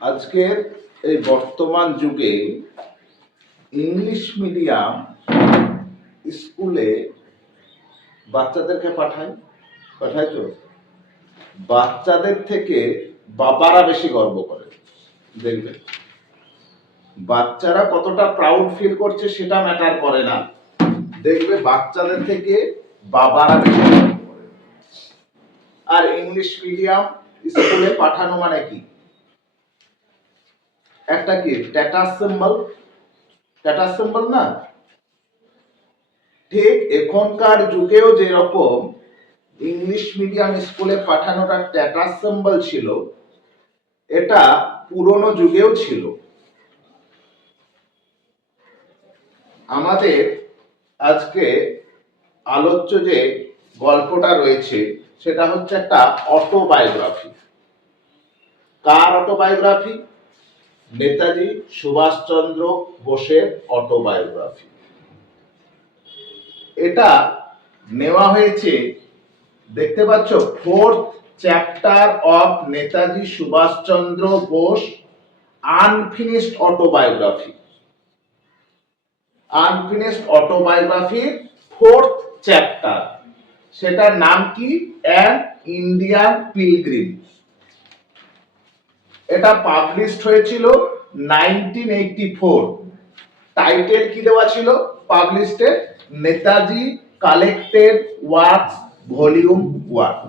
আজকের এই বর্তমান যুগে ইংলিশ মিডিয়াম স্কুলে বাচ্চাদেরকে পাঠায় তো বাচ্চাদের থেকে বাবারা বেশি গর্ব করে। দেখবেন বাচ্চারা কতটা প্রাউড ফিল করছে সেটা ম্যাটার করে না, দেখবে বাচ্চাদের থেকে বাবারা বেশি গর্ব করে। আর ইংলিশ মিডিয়াম স্কুলে পাঠানো মানে কি? একটা কি স্ট্যাটাস সিম্বল না? ঠিক এখনকার যুগেও যেরকম ইংলিশ মিডিয়াম স্কুলে পাঠানোটা স্ট্যাটাস সিম্বল ছিল, এটা পুরনো যুগেও ছিল। আমাদের আজকে আলোচ্য যে গল্পটা রয়েছে সেটা হচ্ছে একটা অটোবায়োগ্রাফি। কার অটোবায়োগ্রাফি? নেতাজি সুভাষচন্দ্র বোসের অটোবায়োগ্রাফি। এটা নেওয়া হয়েছে, দেখতে পাচ্ছ, 4th chapter of Netaji Subhash Chandra Bose unfinished autobiography. Unfinished অটোবায়োগ্রাফির 4th চ্যাপ্টার, সেটার নাম কি? An Indian pilgrim. এটা পাবলিশড হয়েছিল 1984। টাইটেল কি দেওয়া ছিল পাবলিশডে? নেতাজি কালেক্টেড ওয়ার্কস ভলিউম 1।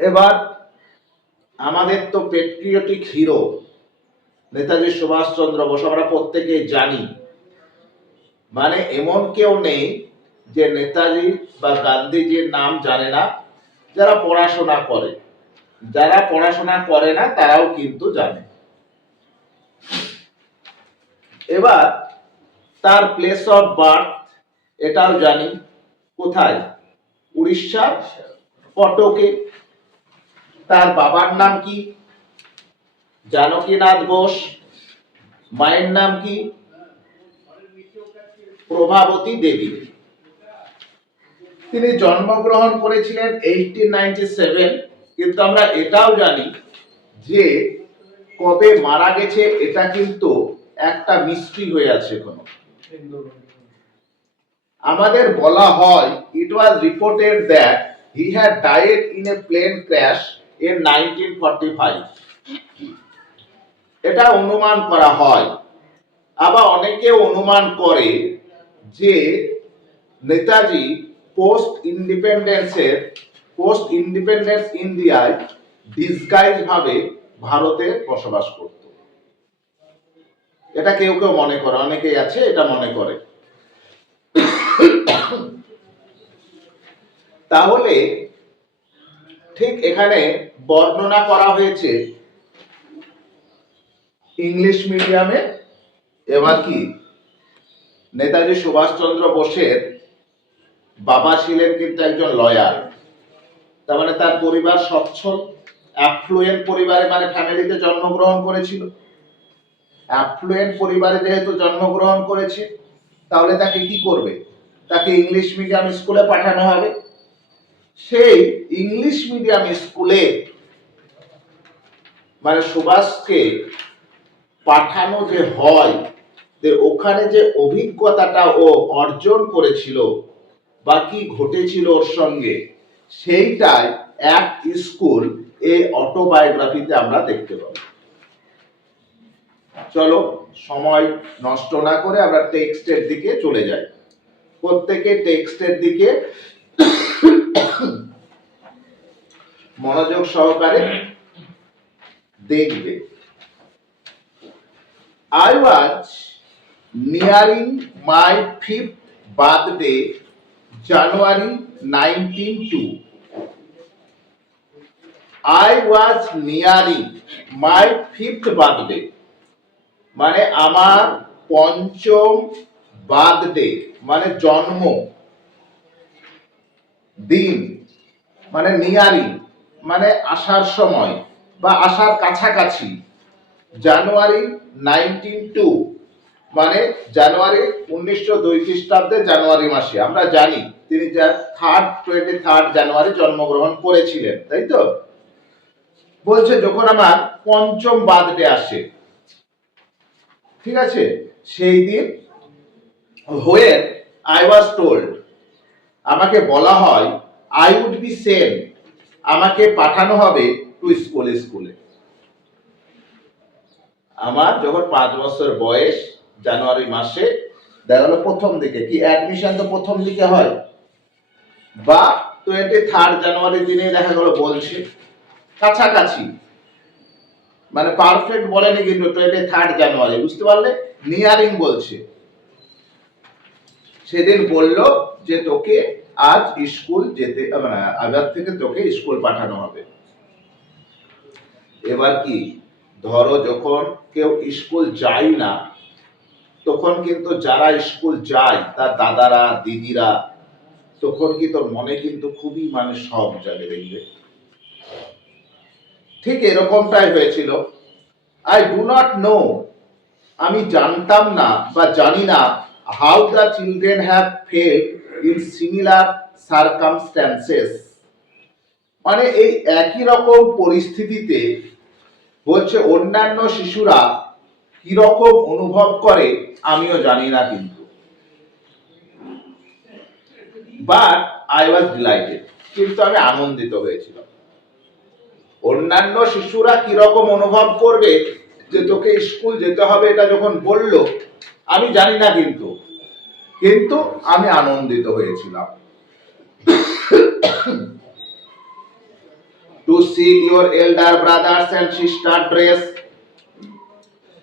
এবার আমাদের তো পেট্রিয়টিক হিরো নেতাজি সুভাষচন্দ্র বোস আমরা প্রত্যেকেই জানি। মানে এমন কেউ নেই যে নেতাজি বা গান্ধীজির নাম জানে না। যারা পড়াশোনা করে, যারা পড়াশোনা করে না তারাও কিন্তু জানে। এবার তার প্লেস অফ বার্থ এটাও জানি, কোথায়? উড়িষ্যা, কটকে। তার বাবার নাম কি? জানকীনাথ বোস। মায়ের নাম কি? প্রভাবতী দেবী। তিনি জন্মগ্রহণ করেছিলেন 1897, কিন্তু আমরা এটাও জানি যে কবে মারা গেছে এটা কিন্তু একটা মিস্ট্রি হয়ে আছে এখনো। আমাদের বলা হয় it was reported that he had died in a plane crash in 1945। এটা অনুমান করা হয়। আবার অনেকে অনুমান করে যে নেতাজি পোস্ট ইন্ডিপেন্ডেন্স ইন্ডিয়ায় ডিসগাইজ ভাবে ভারতে বসবাস করত। এটা কেউ কেউ মনে করে, অনেকেই আছে এটা মনে করে। তাহলে ঠিক এখানে বর্ণনা করা হয়েছে ইংলিশ মিডিয়ামে। এবার কি নেতাজি সুভাষচন্দ্র বোসের বাবা ছিলেন কিন্তু একজন লয়ার। তার মানে তার পরিবার সচ্ছল, অ্যাফ্লুয়েন্ট পরিবারে, মানে ফ্যামিলিতে জন্মগ্রহণ করেছিল। অ্যাফ্লুয়েন্ট পরিবারে যেহেতু জন্মগ্রহণ করেছে, তাহলে তাকে কি করবে? তাকে ইংলিশ মিডিয়াম স্কুলে পাঠানো হবে। সেই ইংলিশ মিডিয়াম স্কুলে মানে সুভাষকে পাঠানো যে হয়, যে ওখানে যে অভিজ্ঞতাটা ও অর্জন করেছিল বা কি ঘটেছিল ওর সঙ্গে, সেইটাই এক স্কুল এই অটোবায়োগ্রাফিতে আমরা দেখতে পাবো। চলো সময় নষ্ট না করে আমরা টেক্সটের দিকে চলে যাই। প্রত্যেকে টেক্সটের দিকে মনোযোগ সহকারে দেখবে। I was nearing my 5th birthday, January 1902. I was nearing my 5th birthday, মানে আমার পঞ্চম বার্থডে, মানে জন্ম দিন, মানে নিয়ারিং মানে আসার সময় বা আসার কাছাকাছি। জানুয়ারি 1902 মানে জানুয়ারি 1902 খ্রিস্টাব্দে জানুয়ারি মাসে আমরা জানি তিনি 23 জানুয়ারি জন্মগ্রহণ করেছিলেন, তাই তো? বলছে যখন আমার পঞ্চম বার্থডে আসে, ঠিক আছে, সেই দিন হোয়েন আই ওয়াজ টোল্ড, আমাকে বলা হয় আই উড বি সেন্ট, আমাকে পাঠানো হবে টু স্কুলে। আমার যখন 5 বছর বয়স, জানুয়ারি মাসে দেখা গেল প্রথম দিকে, কি অ্যাডমিশন তো প্রথম দিকে হয়, বা 23 জানুয়ারি দিনে দেখা গেল বলছে, কাছাকাছি, মানে পারফেক্ট বলেনি কিন্তু 23 জানুয়ারি, বুঝতে পারলে, নিয়ারিং বলছে। সেদিন বলল যে তোকে আজ স্কুল যেতে, মানে আজ থেকে তোকে স্কুল পাঠানো হবে। এবার কি ধরো যখন কেউ স্কুল যায় না, তখন কিন্তু যারা স্কুল যায় তার দাদারা দিদিরা, তখন কি তোর মনে কিন্তু খুবই মানে সব জাগে, দেখবে ঠিক এরকমটাই হয়েছিল। আই ডু নট নো, আমি জানতাম না বা জানি না, how the children have felt in similar circumstances, মানে এই একই রকম পরিস্থিতিতে বলছে অন্যান্য শিশুরা কিরকম অনুভব করে আমিও জানি না, কিন্তু বাট আই ওয়াজ ডিলাইটেড, কিন্তু আমি আনন্দিত হয়েছিলাম। অন্যান্য শিশুরা কিরকম অনুভব করবে যে তোকে স্কুল যেতে হবে এটা যখন বলল, আমি জানি না, কিন্তু কিন্তু আমি আনন্দিত হয়েছিলাম। To see your elder brothers and sister dress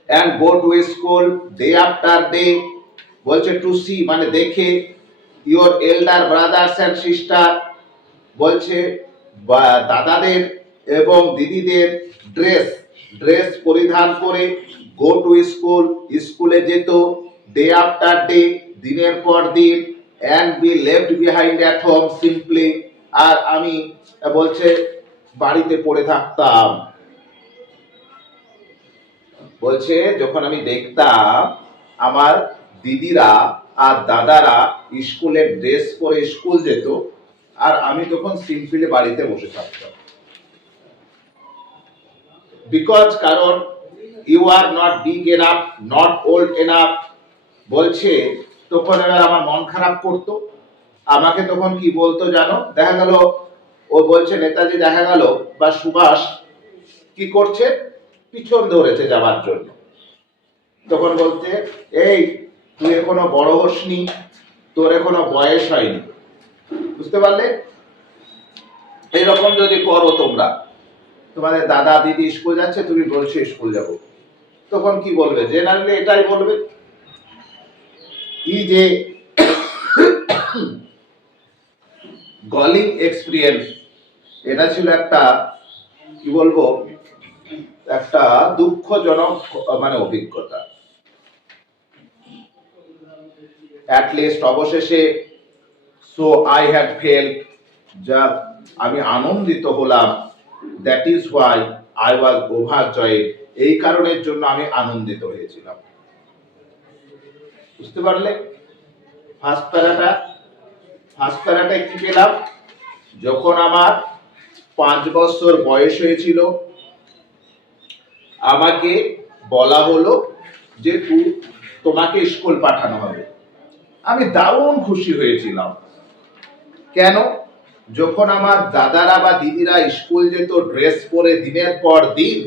and go to school day after day, বলছে টু সি মানে দেখে, your elder brothers and sister বলছে দাদাদের এবং দিদিদের ড্রেস পরিধান করে, গো টু স্কুলে যেত, ডে আফটার ডে দিনের পর দিন, and be left behind at home simply, আর আমি বলছে বাড়িতে পড়ে থাকতাম। বলছে যখন আমি দেখতাম আমার দিদিরা আর দাদারা স্কুলের ড্রেস পরে স্কুল যেত, আর আমি তখন সিম্পলি বাড়িতে বসে থাকতাম। বিকজ কারণ you are not big enough, not old enough, বলছে তখন এবার আমার মন খারাপ করতো। আমাকে তখন কি বলতো জানো, দেখা গেল ও বলছে নেতাজি দেখা গেল বা সুভাষ কি করছে, পিছন ধরেছে যাবার জন্য, তখন বলতে এই তুই এখনো বড় হসনি, তোর এখনো বয়স হয়নি, বুঝতে পারলে? এইরকম যদি করো তোমরা, তোমাদের দাদা দিদি স্কুল যাচ্ছে, তুমি বলছো স্কুল যাব, তখন কি বলবে? জেনারেলি এটাই বলবে। এই যে গলিং এক্সপিরিয়েন্স, এটা ছিল একটা কি বলবো, একটা দুঃখজনক মানে অভিজ্ঞতা। অ্যাট লিস্ট অবশেষে সো আই হ্যাড ফেল্ট, যা আমি আনন্দিত হলাম, that is why I was ওভারজয়েড, এই কারণের জন্য আমি আনন্দিত হয়েছিলাম। বুঝতে পারলে? ফার্স্ট প্যারাটায় কি পেলাম, যখন আমার 5 বছর বয়স হয়েছিল, আমাকে বলা হলো যে তোমাকে স্কুল পাঠানো হবে। আমি দারুণ খুশি হয়েছিলাম। কেন? যখন আমার দাদারা বা দিদিরা স্কুল যেত ড্রেস পরে দিনের পর দিন,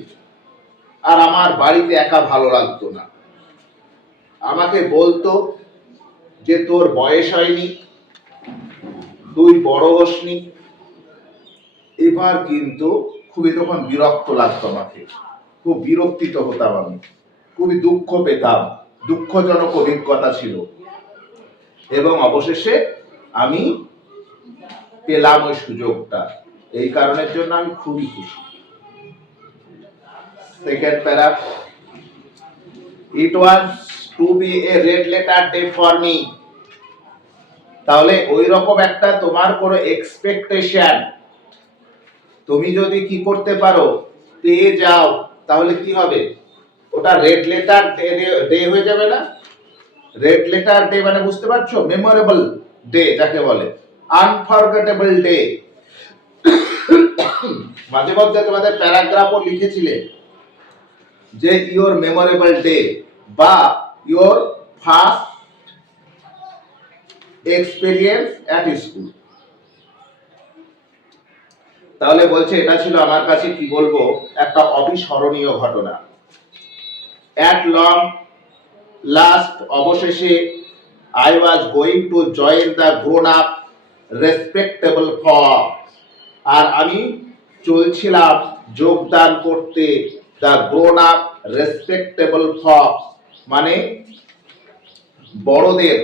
আর আমার বাড়িতে একা ভালো লাগতো না। আমাকে বলতো যে তোর বয়স হয়নি, তুই বড় হসনি। এবার কিন্তু খুবই তখন বিরক্ত লাগতো, আমাকে খুব বিরক্তিত হতাম, আমি খুবই দুঃখ পেতাম, দুঃখজনক অভিজ্ঞতা ছিল। এবং অবশেষে আমি পেলাম ওই সুযোগটা, এই কারণের জন্য আমি খুবই খুশি। Second para, it was to be a red letter day for me. তাহলে ওই রকম একটা তোমার কোনো এক্সপেকটেশন তুমি যদি কি করতে পারো, পেয়ে যাও, তাহলে কি হবে, ওটা রেড লেটার ডে হয়ে যাবে না? রেড লেটার ডে মানে বুঝতে পারছো, মেমোরেবল ডে যাকে বলে, আনফরগেটেবল ডে। মাঝে মধ্যে তোমাদের প্যারাগ্রাফও লিখেছিলে যে ইওর মেমোরেবল ডে বা your first experience at school. তাহলে বলছে এটা ছিল আমার কাছে কি বলবো একটা অবিস্মরণীয় ঘটনা। অ্যাট লং লাস্ট, অবশেষে, I was going to join the grown up respectable firm, আর আমি চলছিলাম যোগদান করতে the grown up respectable firm, মানে বড়দের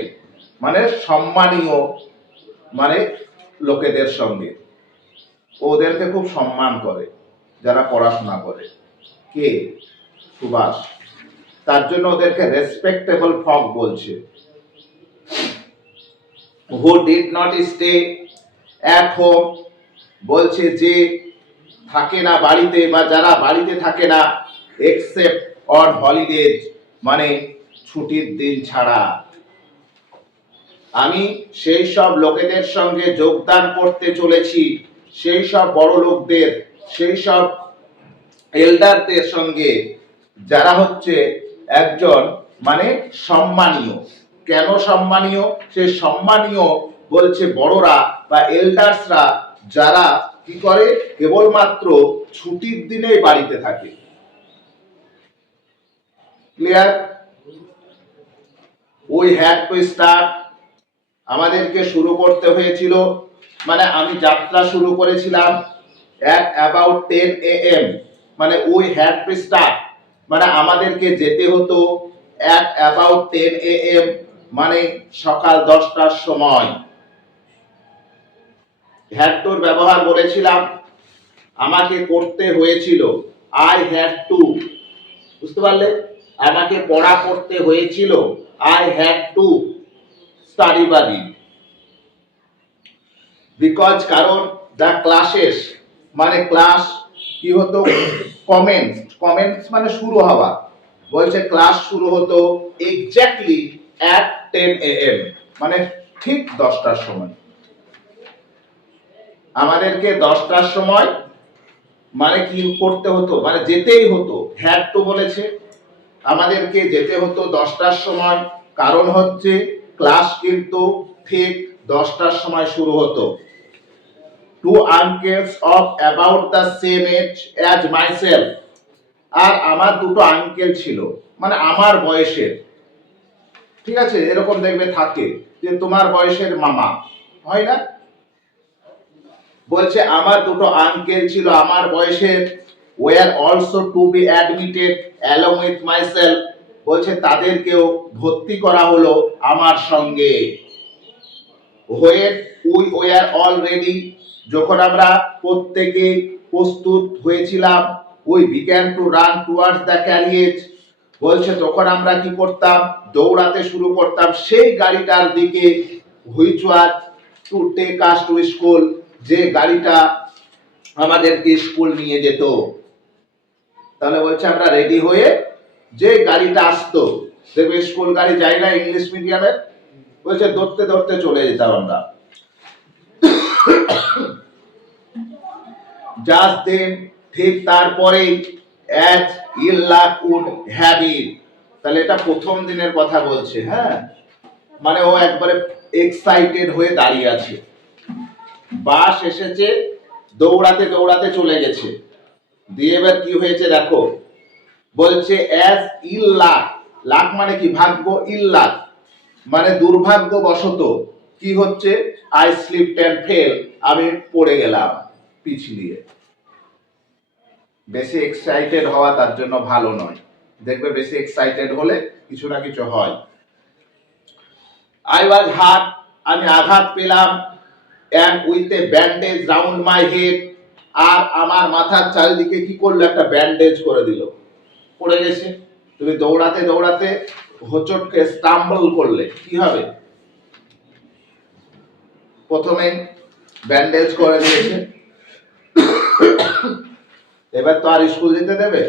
মানে সম্মানীয় মানে লোকেদের সঙ্গে। ওদেরকে খুব সম্মান করে যারা পড়াশোনা করে। কে? সুভাষ। তার জন্য ওদেরকে রেসপেক্টেবল ফক বলছে। Who did not stay at home, বলছে যে থাকে না বাড়িতে বা যারা বাড়িতে থাকে না, এক্সেপ্ট অন হলিডেজ মানে ছুটির দিন ছাড়া। আমি সেই সব লোকেদের সঙ্গে যোগদান করতে চলেছি, সেই সব বড় লোকদের, সেই সব এল্ডারদের সঙ্গে যারা হচ্ছে একজন মানে সম্মানীয়। কেন সম্মানীয়? সে সম্মানীয় বলছে বড়রা বা এল্ডার্সরা যারা কি করে কেবলমাত্র ছুটির দিনেই বাড়িতে থাকে। Clear? We had to start, আমাদেরকে শুরু করতে হয়েছিল, মানে আমি যাত্রা শুরু করেছিলাম at about 10 AM, মানে উই হ্যাড টু স্টার্ট মানে আমাদেরকে যেতে হতো at about 10 AM, মানে সকাল 10টার সময়। হ্যাড টুর ব্যবহার বলেছিলাম, আমাকে করতে হয়েছিল, আই হ্যাড টু, বুঝতে পারলে? আমাকে পড়া করতে হয়েছিল, আই হ্যাড টু স্টাডি বা রিড। বিকজ কারণ, দ্য ক্লাসেস মানে ক্লাস কি হতো, কমেন্টস, কমেন্টস মানে শুরু হওয়া, বলছে ক্লাস শুরু হতো এক্স্যাক্টলি at 10 AM, মানে ঠিক 10টার সময়। আমাদেরকে 10টার সময় মানে কি করতে হতো, মানে যেতেই হতো। হ্যাড টু বলেছে, আমাদেরকে যেতে হতো 10টার সময়, কারণ হচ্ছে ক্লাস কিন্তু ঠিক 10টার সময় শুরু হতো। Two uncles of about the same age as myself, আর আমার দুটো আঙ্কেল ছিল মানে আমার বয়সের, ঠিক আছে? এরকম দেখবে থাকে যে তোমার বয়সের মামা হয় না, বলছে আমার দুটো আঙ্কেল ছিল আমার বয়সের, were also to be admitted along with myself, বলছে তাদেরকেও ভর্তি করা হলো আমার সঙ্গে। when we were all ready, যখন আমরা প্রত্যেকে প্রস্তুত হয়েছিলাম, we began to run towards the carriage, বলছে তখন আমরা কি করতাম, দৌড়াতে শুরু করতাম সেই গাড়িটার দিকে, which was to take us to school, যে গাড়িটা আমাদেরকে স্কুল নিয়ে যেত। তাহলে বলছে আমরা রেডি হয়ে যে গাড়িটা আসতো, দেখবে স্কুল গাড়ি যায় না ইংলিশ মিডিয়ামে, বলছে দৌড়তে দৌড়তে চলে যেতাম আমরা। জাস্ট দেন, ঠিক তারপরেই, as ill luck would have it, তাহলে এটা প্রথম দিনের কথা বলছে। হ্যাঁ, মানে ও একবারে এক্সাইটেড হয়ে দাঁড়িয়ে আছে, বাস এসেছে, দৌড়াতে দৌড়াতে চলে গেছে। দিয়ে এবার কি হয়েছে দেখো, বলছে অ্যাজ ইল লাক, লাক মানে কি ভাগ্য, ইল লাক মানে দুর্ভাগ্যবশত কি হচ্ছে, আই স্লিপড এন্ড ফেল, আমি পড়ে গেলাম পিছলিয়ে। বেশি এক্সাইটেড হওয়া তার জন্য ভালো নয়, দেখবে বেশি এক্সাইটেড হলে কিছু না কিছু হয়। আই ওয়াজ হার্ট, আমি আঘাত পেলাম, and with a bandage round my head, আর আমার মাথার চারিদিকে কি করলো, একটা ব্যান্ডেজ করে দিল। পড়ে গেছে, তুমি দৌড়াতে দৌড়াতে হোঁচটকে স্টাম্বল করলে কি হবে, প্রথমে ব্যান্ডেজ করে দিয়েছে, এবার তো আর স্কুল যেতে দেবে।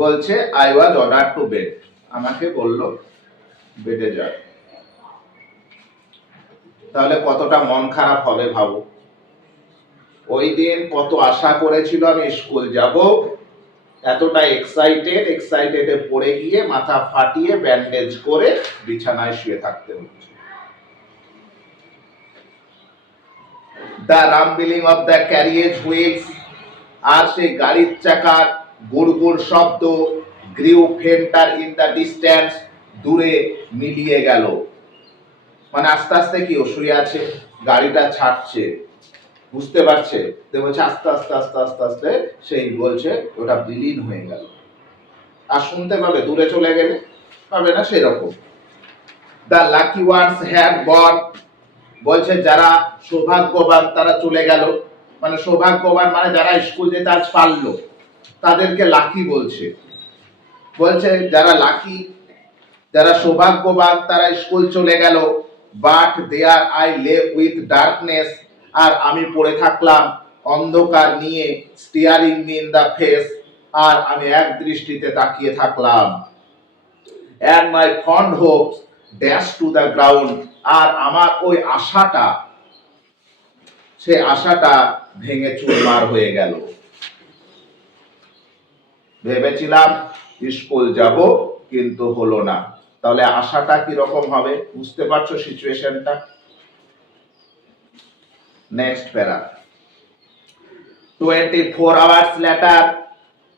বলছে I was order to bed, আমাকে বলল বেডে যায়। তাহলে কতটা মন খারাপ হবে ভাবো। ওই দিন কত আশা করেছিল আমি স্কুল যাব, এতটা এক্সাইটেডে পড়ে গিয়ে মাথা ফাটিয়ে ব্যান্ডেজ করে বিছানায় শুয়ে থাকতে হচ্ছে। The rumbling of the carriage wheels, আর সেই গাড়ির চাকার গুড়গুড় শব্দ, grew fainter in the distance, দূরে মিলিয়ে গেল। মানে আস্তে আস্তে কি ও শুয়ে আছে, গাড়িটা ছাড়ছে, বুঝতে পারছে, বলছে আস্তে আস্তে আস্তে আস্তে আস্তে সেই বলছে ওটা বিলীন হয়ে গেল। আর শুনতে পাবে দূরে চলে গেলে, পাবে না সেরকম। The lucky ones had gone, বলছে যারা সৌভাগ্যবান তারা চলে গেল। মানে সৌভাগ্যবান মানে যারা স্কুল যেতে আজ পারলো তাদেরকে লাকি বলছে। বলছে যারা লাকি, যারা সৌভাগ্যবান তারা স্কুল চলে গেল। But there I lay with darkness, আর আমি পড়ে থাকলাম অন্ধকার নিয়ে, staring me in the face, আর আমি এক দৃষ্টিতে তাকিয়ে থাকলাম। and my fond hopes dashed to the ground, আর আমার ওই আশাটা, সে আশাটা ভেঙে চুরমার হয়ে গেল। ভেবেছিলাম স্কুল যাব কিন্তু হলো না। তাহলে আশাটা কি রকম হবে বুঝতে পারছো সিচুয়েশনটা। নেক্সট প্যারা। 24 hours later,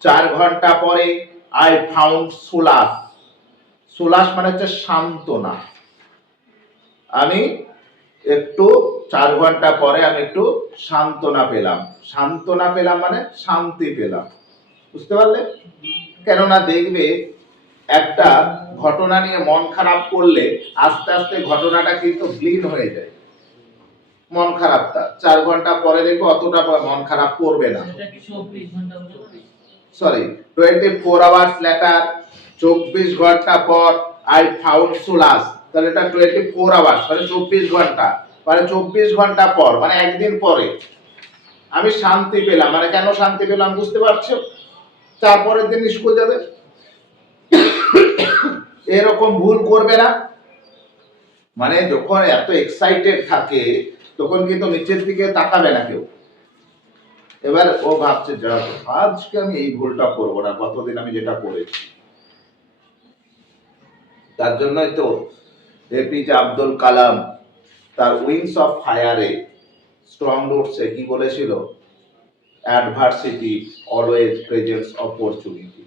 4 ঘন্টা পরে, I found solace. সোলাস মানে হচ্ছে সান্ত্বনা। আমি একটু 4 ঘন্টা পরে আমি একটু সান্ত্বনা পেলাম। সান্ত্বনা পেলাম মানে শান্তি পেলাম, বুঝতে পারলে। কেননা দেখবে একটা ঘটনা নিয়ে মন খারাপ করলে আস্তে আস্তে ঘটনাটা কিন্তু ব্লিন হয়ে যায়। মন খারাপটা 4 ঘন্টা পরে দেখবে অতটা মন খারাপ করবে না। সরি, 24 hours later, 24 ঘন্টা পর, I found solace। তাহলে এটা 24 hours মানে 24 ঘন্টা, মানে 24 ঘন্টা পর মানে একদিন পরে আমি শান্তি পেলাম। মানে কেন শান্তি পেলাম বুঝতে পারছো? তারপরের দিন স্কুল যাবে। এরকম ভুল করবে না। মানে যখন এত এক্সাইটেড থাকে তখন কিন্তু নিচের দিকে তাকাবে না কেউ। এবার ও ভাবছে যা আজকে আমি এই ভুলটা করবো না, গতদিন আমি যেটা করেছি। তার জন্যই তো এপিজে আব্দুল কালাম তার উইংস অফ ফায়ারে স্ট্রং রুটসে কি বলেছিল, অ্যাডভার্সিটি অলওয়েজ প্রেজেন্টস অপরচুনিটি।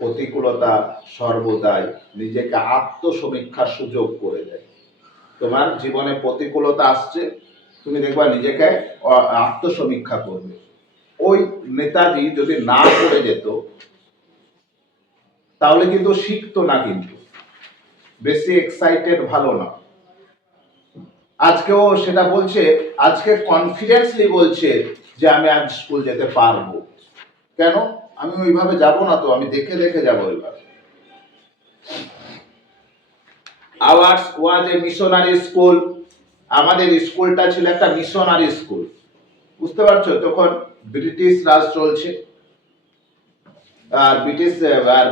প্রতিকূলতা সর্বদাই নিজেকে আত্মসমীক্ষার সুযোগ করে দেয়। তোমার জীবনে প্রতিকূলতা আসছে, তুমি দেখবা নিজেকে আত্মসমীক্ষা করবে। ওই নেতাজি যদি না করে যেত তাহলে কিন্তু শিখতো না, কিন্তু বেশি এক্সাইটেড ভালো না। আজকেও সেটা বলছে, আজকে কনফিডেন্সলি বলছে যে আমি আজ স্কুল যেতে পারবো। কেন? আমি ওইভাবে যাব না তো, আমি দেখে দেখে যাবো ওইভাবে। আওয়ার্স ওয়াজ এ মিশনারি স্কুল, আমাদের স্কুলটা ছিল একটা মিশনারি স্কুল। বুঝতে পারছো, তখন ব্রিটিশ রাজ চলছে, আর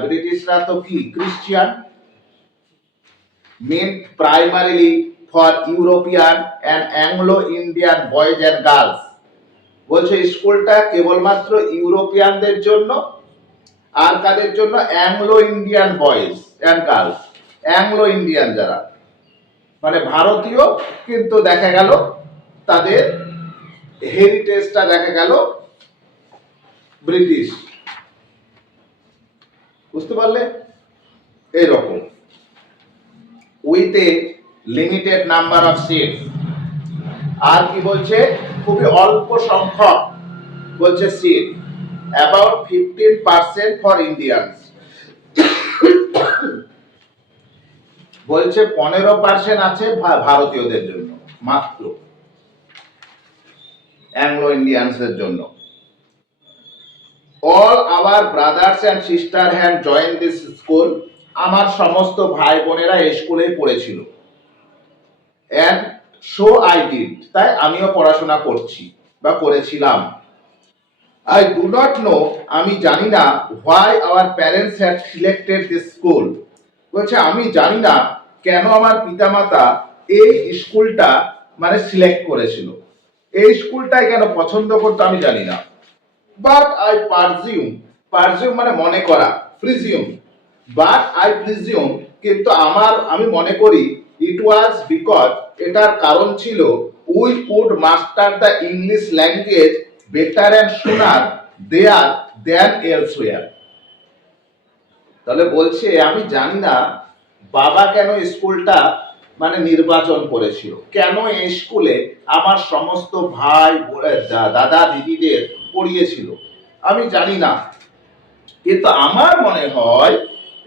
ব্রিটিশরা তো কি Christian, meant primarily for European and Anglo-Indian boys and girls। বলছে স্কুলটা কেবলমাত্র ইউরোপিয়ানদের জন্য, আর কাদের জন্য? Anglo Indian boys and girls. Anglo Indian যারা মানে ভারতীয়, কিন্তু দেখা গেল তাদের হেরিটেজটা দেখা গেল ব্রিটিশ। বুঝতে পারলে? এইরকম with a limited number of seats. আর কি বলছে? খুবই অল্প সংখ্যক বলছে সিট, অ্যাবাউট 15% ফর ইন্ডিয়ানস। বলছে 15% আছে ভারতীয়দের জন্য মাত্র, অ্যাংলো ইন্ডিয়ানসের জন্য। All our brothers and sister had join this school, আমার সমস্ত ভাই বোনেরা এই স্কুলে পড়েছিল। অ্যান্ড সো আই ডিড, তাই আমিও পড়াশোনা করছি বা করেছিলাম। আই ডু নট নো, আমি জানি না, why our parents had selected this school, বলছে আমি জানি না কেন আমার পিতামাতা এই স্কুলটা মানে সিলেক্ট করেছিল, এই স্কুলটাই কেন পছন্দ করতো আমি জানি না, বাট আই পারজিউম, পারজিউম মানে মনে করা, প্রিজিউম, বাট আই প্রিজিউম, কিন্তু আমি মনে করি ইট ওয়াজ বিকজ, এটার কারণ ছিল we could master the English language better and sooner there than elsewhere. তাহলে বলছে আমি জানি না বাবা কেন স্কুলটা মানে নির্বাচন করেছিল, কেন এই স্কুলে আমার সমস্ত ভাই দাদা দিদিদের পড়িয়েছিল আমি জানি না, কিন্তু আমার মনে হয়,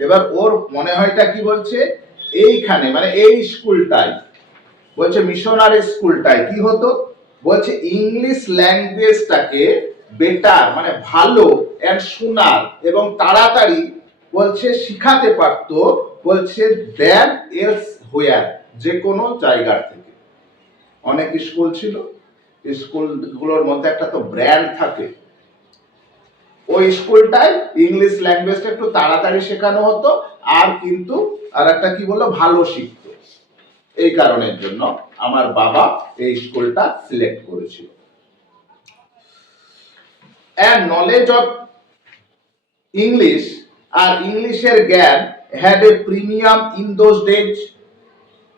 এবার ওর মনে হয়টা কি বলছে, এইখানে মানে এই স্কুলটাই, বলছে মিশনারি স্কুলটাই কি হতো, বলছে ইংলিশ ল্যাঙ্গুয়েজটাকে বেটার মানে ভালো এন্ড শোনার এবং তাড়াতাড়ি বলছে শিখাতে পারত, বলছে দ্যান এলস হোয়ার, যে কোনো জায়গার থেকে। অনেক স্কুল ছিল, স্কুলগুলোর মধ্যে একটা তো ব্র্যান্ড থাকে, ওই স্কুলটায় ইংলিশ ল্যাঙ্গুয়েজটা একটু তাড়াতাড়ি শেখানো হতো, আর কিন্তু আর একটা কি বললো ভালো শিখতো, এই কারণের জন্য আমার বাবা এই স্কুলটা সিলেক্ট করেছিল। and knowledge of English আর ইংলিশের জ্ঞান had a premium in those days,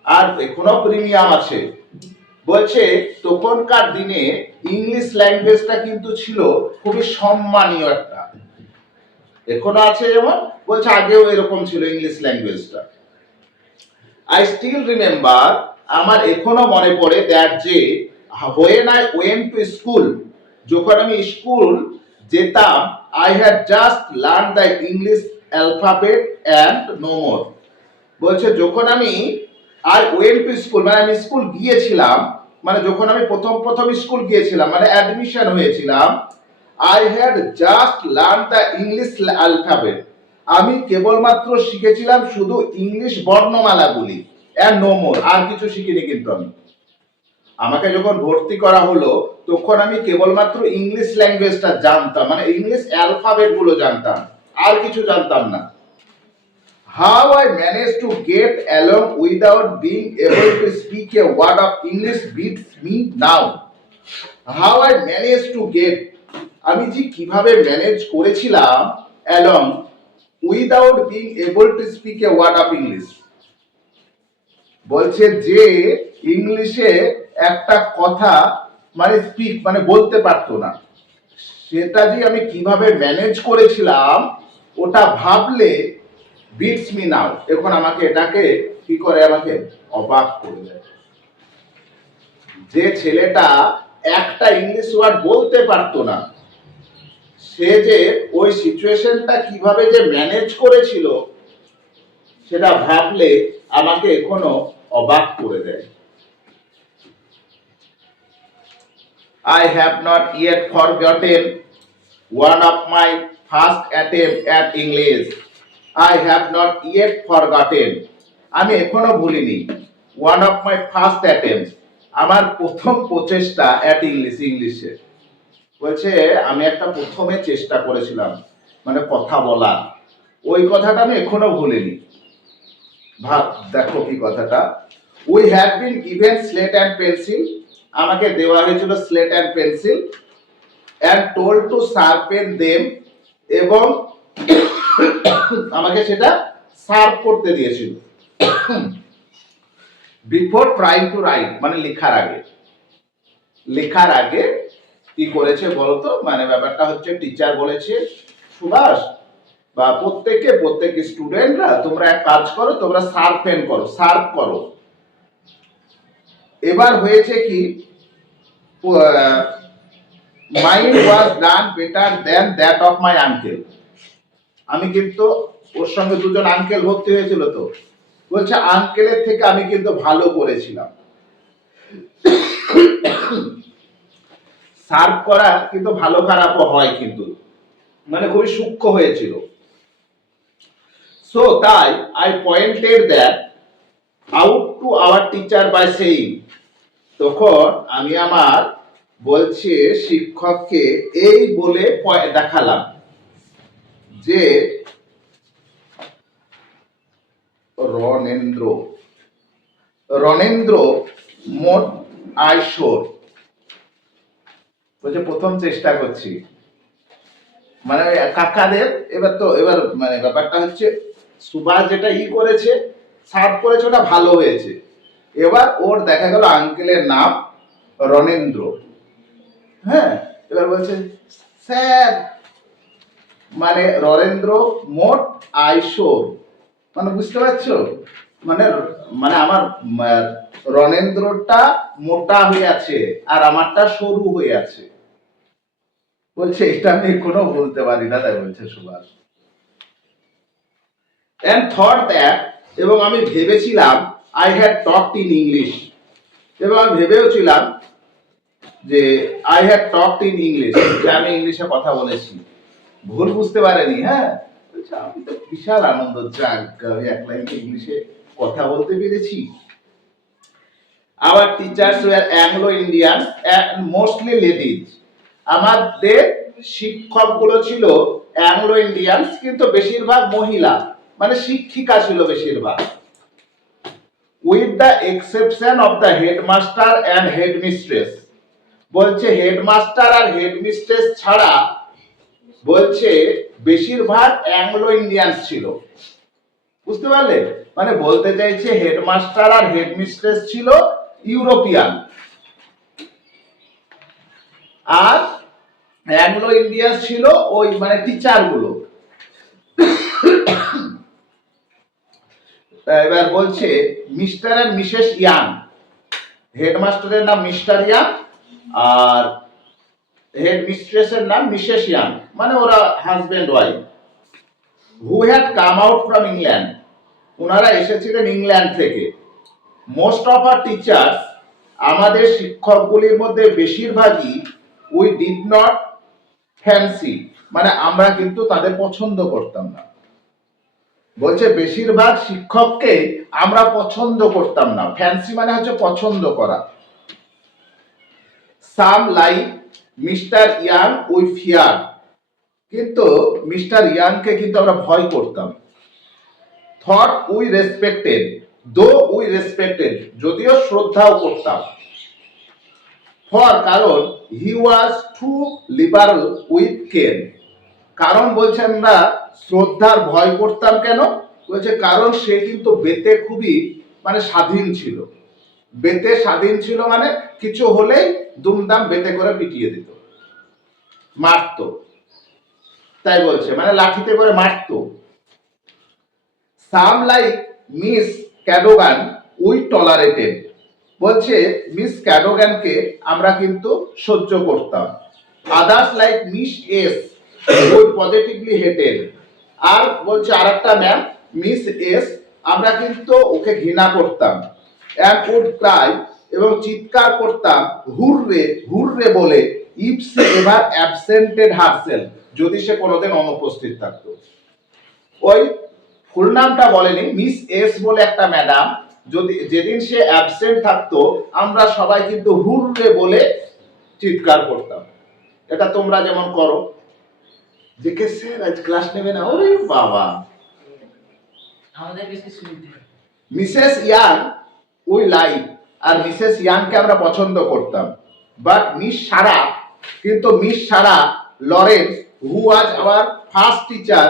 আর এখনো প্রিমিয়াম আছে। বলছে তখনকার দিনে ইংলিশ ল্যাঙ্গুয়েজটা কিন্তু ছিল খুবই সম্মানীয় একটা, এখনো আছে যেমন, বলছে আগেও এরকম ছিল ইংলিশ ল্যাঙ্গুয়েজটা। আই স্টিল রিমেম্বার, আমার এখনো মনে পড়ে দ্যাট যে when I went to school, যখন আমি স্কুল যেতাম, I had just learned the English alphabet and no more। বলছে যখন আমি I went to school মানে আমি স্কুল গিয়েছিলাম, মানে যখন আমি প্রথম স্কুল গিয়েছিলাম মানে অ্যাডমিশন হয়েছিলাম, I had just learned the English alphabet, আমি কেবলমাত্র শিখেছিলাম শুধু ইংলিশ বর্ণমালাগুলি, and no more, আর কিছু শিখিনি। কিন্তু আমাকে যখন ভর্তি করা হলো তখন আমি কেবলমাত্র ইংলিশ ল্যাঙ্গুয়েজটা জানতাম, মানে ইংলিশ অ্যালফাবেট গুলো জানতাম, আর কিছু জানতাম না। How I managed to get along without being able to speak a word of English beats me now. How I managed to get, আমি যে কিভাবে ম্যানেজ করেছিলাম along without being able to speak a word of English, বলছে যে ইংলিশে একটা কথা মানে স্পিক মানে বলতে পারতো না, সেটা যে আমি কিভাবে ম্যানেজ করেছিলাম ওটা ভাবলে বিটস মি নাও, এখন আমাকে এটাকে কি করে আমাকে অবাক করে দেয়। যে ছেলেটা একটা ইংলিশ ওয়ার্ড বলতে পারতো না, সে যে ওই সিচুয়েশনটা কিভাবে যে ম্যানেজ করেছিল সেটা ভাবলে আমাকে এখনো অবাক করে দেয়। I have not yet forgotten one of my first attempt at English. I have not yet forgotten, আমি এখনো ভুলিনি, one of my first attempts, আমার প্রথম প্রচেষ্টা at English, ইংলিশে। বলছে আমি একটা প্রথমে চেষ্টা করেছিলাম মানে কথা বলা, ওই কথাটা আমি এখনো ভুলিনি। ভাব দেখো কি কথাটা, we have been given slate and pencil, আমাকে দেওয়া হয়েছিল slate and pencil, and told to sharpen them, এবং আমাকে সেটা শার্প করতে দিয়েছিল, বিফোর ট্রাইং টু রাইট মানে লেখার আগে কি করেছে বলতো, মানে ব্যাপারটা হচ্ছে টিচার বলেছে সুভাষ বা প্রত্যেক স্টুডেন্টরা তোমরা এক কাজ করো, তোমরা শার্প করো। এবার হয়েছে কি, mind was done better than that of my uncle, আমি কিন্তু ওর সঙ্গে দুজন আঙ্কেল ভর্তি হয়েছিল, তো বলছে আঙ্কেলের থেকে আমি কিন্তু ভালো করেছিলাম। সার্ভ করা কিন্তু ভালো খারাপও হয়, কিন্তু মানে খুবই সূক্ষ্ম হয়েছিল। সো তাই I pointed that out to our teacher by saying, তখন আমি আমার বলছে শিক্ষককে এই বলে দেখালাম যে রণেন্দ্র রণেন্দ্র মোট আয়শোর। বলছে প্রথম চেষ্টা করছি, মানে কাকাদের এবার মানে ব্যাপারটা হচ্ছে সুভাষ যেটা করেছে, সার্ভ করেছে, ওটা ভালো হয়েছে। এবার ওর দেখা গেল আঙ্কেলের নাম রণেন্দ্র। হ্যাঁ, এবার বলছে স্যার, মানে রণেন্দ্র মোট আয়শোর, মানে বুঝতে পারছো, মানে মানে আমার রণেন্দ্রটা মোটা হয়ে আছে আর আমারটা সরু হয়ে আছে। বলছে এটা আমি কোনো বলতে পারি না, তাই বলছে সুভাষ। and thought that, এবং আমি ভেবেছিলাম I had talked in English, এবং আমি ভেবেওছিলাম যে I had talked in English, যে আমি ইংলিশে কথা বলেছি। ভুল বুঝতে পারেনি। হ্যাঁ, বলছে আমি তো বিশাল আনন্দ, যাক আমি এক লাইনে ইংলিশে কথা বলতে পেরেছি। Our teachers were Anglo-Indians and mostly ladies. আমাদের শিক্ষকগুলো ছিল অ্যাংলো ইন্ডিয়ানস, কিন্তু বেশিরভাগ মহিলা, মানে শিক্ষিকা ছিল বেশিরভাগ। With the exception of the headmaster and headmistress, বলছে হেডমাস্টার আর হেডমিস্ট্রেস ছাড়া বলছে বেশিরভাগ অ্যাংলো ইন্ডিয়ানস ছিল। বুঝতে পারলে, মানে বলতে চাইছে হেডমাস্টার আর হেডমিস্ট্রেস ছিল ইউরোপিয়ান, আর অ্যাংলো ইন্ডিয়ান ছিল ওই মানে টিচার গুলো। এবার বলছে মিস্টার এন্ড মিসেস ইয়াং, হেডমাস্টারের নাম মিস্টার ইয়াং আর হেড মিস্ট্রেসের নাম মিসেস ইয়াং, মানে ওরা husband wife. Who had come out from England, ওনারা এসেছিলেন ইংল্যান্ড থেকে। মোস্ট অফ আর টিচার্স, আমাদের শিক্ষকগুলির মধ্যে বেশিরভাগই উই ডিড নট ফ্যান্সি, মানে আমরা কিন্তু তাদের পছন্দ করতাম না। বলছে বেশিরভাগ শিক্ষককে আমরা পছন্দ করতাম না। ফ্যান্সি মানে হচ্ছে পছন্দ করা। সাম like mister young we fear, কিন্তু মিস্টার ইয়াংকে কিন্তু আমরা ভয় করতাম। Thought we respected, though we respected, যদিও শ্রদ্ধাও করতাম। ফর, কারণ হি ওয়াজ টু লিবারাল উইথ কেন, কারণ বলছে আমরা শ্রদ্ধার ভয় করতাম কেন, বলছে কারণ সে কিন্তু বেতে খুবই মানে স্বাধীন ছিল। বেতে স্বাধীন ছিল মানে কিছু হলেই দুমদাম বেতে করে পিটিয়ে দিত, মারতো, তাই বলছে মানে লাঠিতে করে মারতো। Some like Miss Cadogan we tolerated, বলছে মিস ক্যাডোগানকে আমরা কিন্তু সহ্য করতাম। Others like Miss S we positively hated, আর বলছে আরেকটা ম্যাম মিস এস, আমরা কিন্তু ওকে ঘৃণা করতাম। অ্যান্ড উড ক্রাই, এবং চিৎকার করতাম হুররে হুররে বলে, ইফ সে এভার অ্যাবসেন্টেড হারসেলফ, যদি সে কোনোদিন অনুপস্থিত থাকতো। ওই ফুল নামটা বলেনি, মিস এস বলে একটা ম্যাডাম, যদি যেদিন সে অ্যাবসেন্ট থাকতো আমরা সবাই কিন্তু হুররে বলে চিৎকার করতাম। এটা তোমরা যেমন করো, যে কে স্যার আজ ক্লাস নেবে না, ওরে বাবা। আমাদের বেশি সুবিধা। মিসেস ইয়াং উই লাইক, আর মিসেস ইয়াংকে আমরা পছন্দ করতাম। বাট মিস সারা, কিন্তু Miss Sarah Lawrence who was our first teacher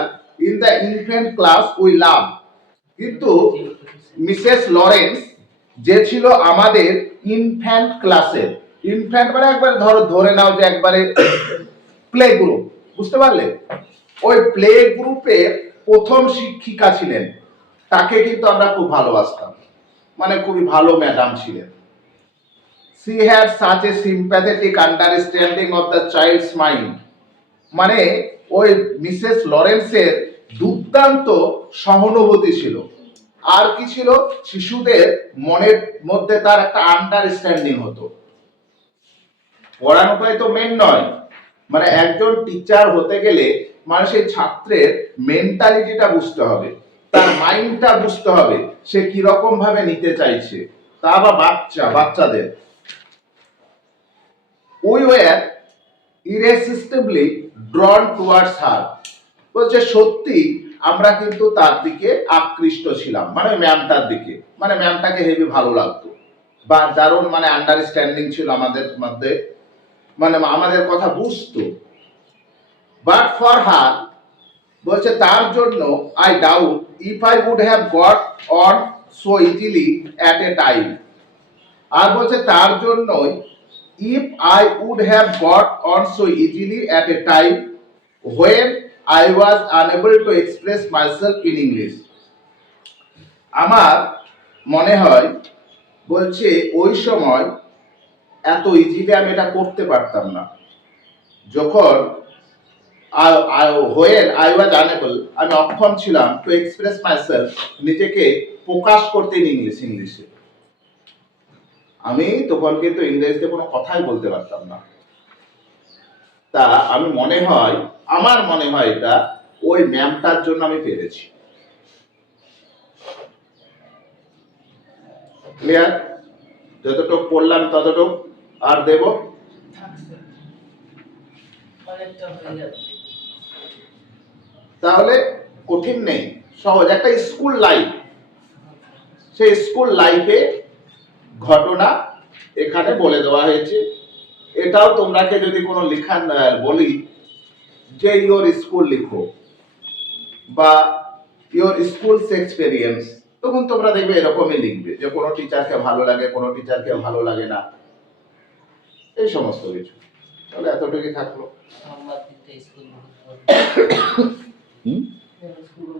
in the infant class we love, কিন্তু মিসেস লরেন্স যে ছিল আমাদের ইনফ্যান্ট ক্লাসে, ইনফ্যান্ট মানে একবার ধরে নাও যে একবারে প্লে গ্রুপ, বুঝতে পারলে, ওই প্লে গ্রুপের প্রথম শিক্ষিকা ছিলেন, তাকে কিন্তু আমরা খুব ভালোবাসতাম, মানে খুবই ভালো ম্যাডাম ছিলেন। She had such a sympathetic understanding of the child's mind, মানে ওই মিসেস লরেন্সের দুর্দান্ত সহানুভূতি ছিল। আর কি ছিল, শিশুদের মনের মধ্যে তার একটা আন্ডারস্ট্যান্ডিং হতো। পড়ানোটাই তো মেন নয়, মানে একজন টিচার হতে গেলে মানে সেই ছাত্রের মেন্টালিটিটা বুঝতে হবে, তার মাইন্ডটা বুঝতে হবে, সে কি রকম ভাবে নিতে চাইছে, তা বা বাচ্চাদের। We were irresistibly drawn towards her, বলছে সত্যি আমরা কিন্তু তার দিকে আকৃষ্ট ছিলাম, মানে ম্যামটার দিকে, মানে ম্যামটাকে হেভি ভালো লাগতো বা দারুণ মানে আন্ডারস্ট্যান্ডিং ছিল আমাদের মধ্যে, মানে আমাদের কথা বুঝতো। বাট ফর হার, বলছে তার জন্য I doubt if I would have got on so easily at a time. আর বলছে তার জন্যই if I would have got on so easily at a time when I was unable to express myself in English। আমার মনে হয়, বলছে ওই সময় এত ইজিলি আমি এটা করতে পারতাম না, যখন when I was unable, আমি অক্ষম ছিলাম টু এক্সপ্রেস মাইসেলফ, নিজেকে প্রকাশ করতে ইংলিশে। আমি তখন কিন্তু ইংরেজিতে কোনো কথাই বলতে পারতাম না। তা আমি মনে হয়, আমার মনে হয় এটা ওই ম্যামটার জন্য আমি পেরেছি। ক্লিয়ার? যতটুকু পড়লাম ততটুকু আর দেব। থাকছে অনেকটা হয়ে যাবে। তাহলে কঠিন নেই, সহজ একটা স্কুল লাইফ, সেই স্কুল লাইফে ঘটনা এখানে বলে দেওয়া হয়েছে। এটাও তোমরাকে যদি কোনো লেখা বলি যে ইওর স্কুল লিখো বা ইওর স্কুলস এক্সপেরিয়েন্স, তখন তোমরা দেখবে এরকমই লিখবে যে কোনো টিচারকে ভালো লাগে, কোনো টিচারকে ভালো লাগে না, এই সমস্ত কিছু। তাহলে এতটুকুই থাকলো। সংবাদ দিতে স্কুল হুম। স্কুল